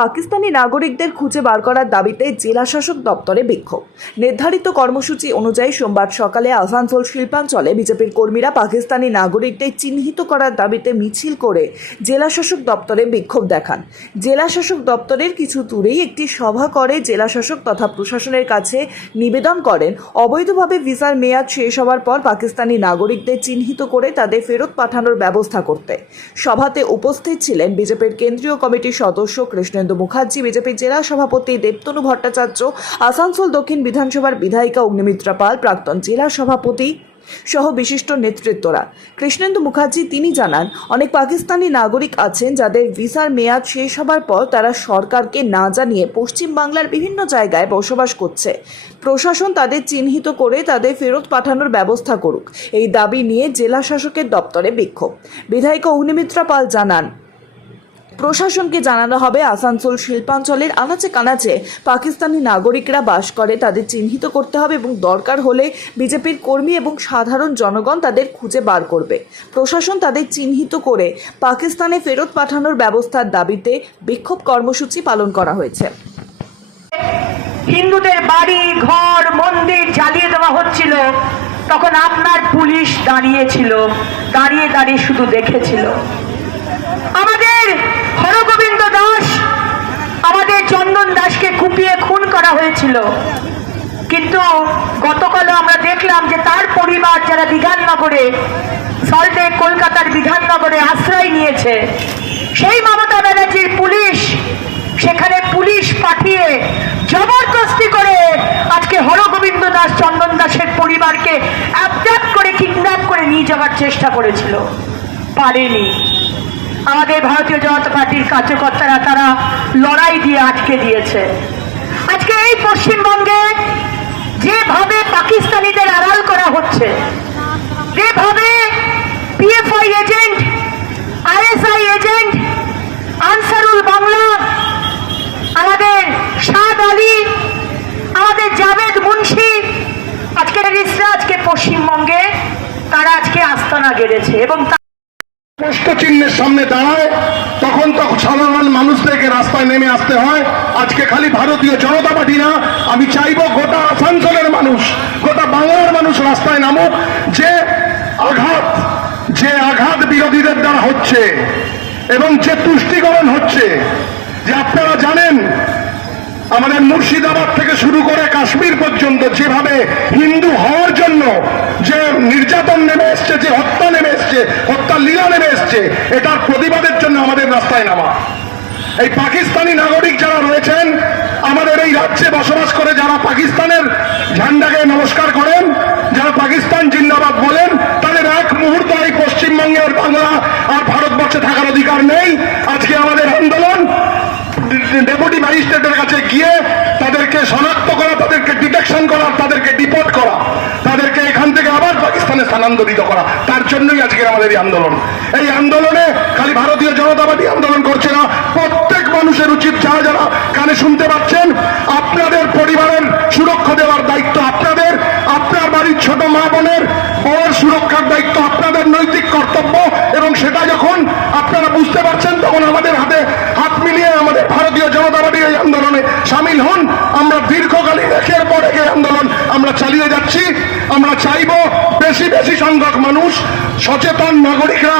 পাকিস্তানি নাগরিকদের খুঁজে বার করার দাবিতে জেলা শাসক দপ্তরে বিক্ষোভ। নির্ধারিত কর্মসূচি অনুযায়ী সোমবার সকালে আসানসোল শিল্পাঞ্চলে বিজেপির কর্মীরা পাকিস্তানি নাগরিকদের চিহ্নিত করার দাবিতে মিছিল করে জেলা শাসক দপ্তরে বিক্ষোভ দেখান। জেলা শাসক দপ্তরের কিছু দূরেই একটি সভা করে জেলা শাসক তথা প্রশাসনের কাছে নিবেদন করেন অবৈধভাবে ভিসার মেয়াদ শেষ হওয়ার পর পাকিস্তানি নাগরিকদের চিহ্নিত করে তাদের ফেরত পাঠানোর ব্যবস্থা করতে। সভাতে উপস্থিত ছিলেন বিজেপির কেন্দ্রীয় কমিটির সদস্য কৃষ্ণেন্দু মুখার্জি, বিজেপির জেলা সভাপতি দেবতনু ভট্টাচার্য, আসানসোল দক্ষিণ বিধানসভার বিধায়িকা অগ্নিমিত্রা পাল, প্রাক্তন জেলা সভাপতি সহ বিশিষ্ট নেতৃত্বরা। কৃষ্ণেন্দু মুখার্জি তিনি জানান, অনেক পাকিস্তানি নাগরিক আছেন যাদের ভিসার মেয়াদ শেষ হবার পর তারা সরকারকে না জানিয়ে পশ্চিমবাংলার বিভিন্ন জায়গায় বসবাস করছে। প্রশাসন তাদের চিহ্নিত করে তাদের ফেরত পাঠানোর ব্যবস্থা করুক, এই দাবি নিয়ে জেলা শাসকের দপ্তরে বিক্ষোভ। বিধায়িকা অগ্নিমিত্রা পাল জানান, প্রশাসনকে জানানো হবে আসানসোল শিল্পাঞ্চলের আনাচে কানাচে পাকিস্তানি নাগরিকরা বাস করে, তাদের চিহ্নিত করতে হবে এবং দরকার হলে বিজেপির কর্মী এবং সাধারণ জনগণ তাদের খুঁজে বার করবে। প্রশাসন তাদের চিহ্নিত করে পাকিস্তানে ফেরত পাঠানোর ব্যবস্থার দাবিতে বিক্ষোভ কর্মসূচি পালন করা হয়েছে। হিন্দুদের বাড়ি ঘর মন্দির জ্বালিয়ে দেওয়া হচ্ছিল, তখন আপনার পুলিশ দাঁড়িয়েছিল, দাঁড়িয়ে দাঁড়িয়ে শুধু দেখেছিল। আমাদের হরগোবিন্দ দাস, আমাদের চন্দন দাসকে কুপিয়ে খুন করা হয়েছিল, কিন্তু গতকাল আমরা দেখলাম যে তার পরিবার যারা বিধাননগরে সল্টে কলকাতার বিধাননগরে আশ্রয় নিয়েছে, সেই মমতা ব্যানার্জির পুলিশ সেখানে পুলিশ পাঠিয়ে জবরদস্তি করে আজকে হরগোবিন্দ দাস চন্দন দাসের পরিবারকে অ্যাবডাক্ট করে কিডন্যাপ করে নিয়ে যাওয়ার চেষ্টা করেছিল, পারেনি। আমাদের ভারতীয় জনতা পার্টির কার্যকর্তারা তারা লড়াই দিয়ে আটকে দিয়েছে। আজকে এই পশ্চিমবঙ্গে যেভাবে পাকিস্তানিদের আড়াল করা হচ্ছে, যেভাবে PFI agent, ISI agent, Ansarul Bangla, আমাদের শাদ আলী, আমাদের জাভেদ মুন্সি, আজকের আজকে পশ্চিমবঙ্গে তারা আজকে আস্তানা গেড়েছে এবং স্পষ্ট চিহ্নের সামনে দাঁড়ায়, তখন তো সাধারণ মানুষদেরকে রাস্তায় নেমে আসতে হয়। আজকে খালি ভারতীয় জনতা পার্টি না, আমি চাইবো গোটা আসানসোলের মানুষ, গোটা বাংলার মানুষ রাস্তায় নামুক। যে আঘাত বিরোধীদের দ্বারা হচ্ছে এবং যে তুষ্টিকরণ হচ্ছে, যে আপনারা জানেন আমাদের মুর্শিদাবাদ থেকে শুরু করে কাশ্মীর পর্যন্ত যেভাবে হিন্দু হওয়ার জন্য যে নির্যাতন নেমে এসছে, যে হত্যা নেমে এসছে, হত্যার লীলা নেমে এসছে, এটার প্রতিবাদের জন্য আমাদের রাস্তায় নামা। এই পাকিস্তানি নাগরিক যারা রয়েছেন আমাদের এই রাজ্যে বসবাস করে, যারা পাকিস্তানের ঝান্ডাকে নমস্কার করেন, যারা পাকিস্তান জিন্দাবাদ বলেন, তাদের এক মুহূর্ত এই পশ্চিমবঙ্গের বাংলা আর ভারতবর্ষে থাকার অধিকার নেই। আজকে আমাদের আন্দোলন ডেপুটি ম্যাজিস্ট্রেটের কাছে গিয়ে তাদেরকে শনাক্ত করা, তাদেরকে ডিটেকশন করা, তাদেরকে ডিপোর্ট করা, তাদেরকে এখান থেকে আবার পাকিস্তানে স্থানান্তরিত করা, তার জন্যই আজকে আমাদের এই আন্দোলন। এই আন্দোলনে খালি ভারতীয় জনতা পার্টি আন্দোলন করছে না, প্রত্যেক মানুষের উচিত, যারা যারা কানে শুনতে পাচ্ছেন, আপনাদের পরিবারের সুরক্ষা দেওয়ার দায়িত্ব আপনাদের, আপনার বাড়ির ছোট মা বোনের বড় সুরক্ষার দায়িত্ব আপনাদের নৈতিক কর্তব্য। এবং সেটা যখন আপনারা বুঝতে পারছেন, তখন আমাদের হাতে হাত মিলিয়ে আমাদের ভারতীয় জনতা পার্টির এই আন্দোলনে সামিল হন। আমরা দীর্ঘকালীন একের পর এক আন্দোলন আমরা চালিয়ে যাচ্ছি। আমরা চাইব বেশি বেশি সংখ্যক মানুষ, সচেতন নাগরিকরা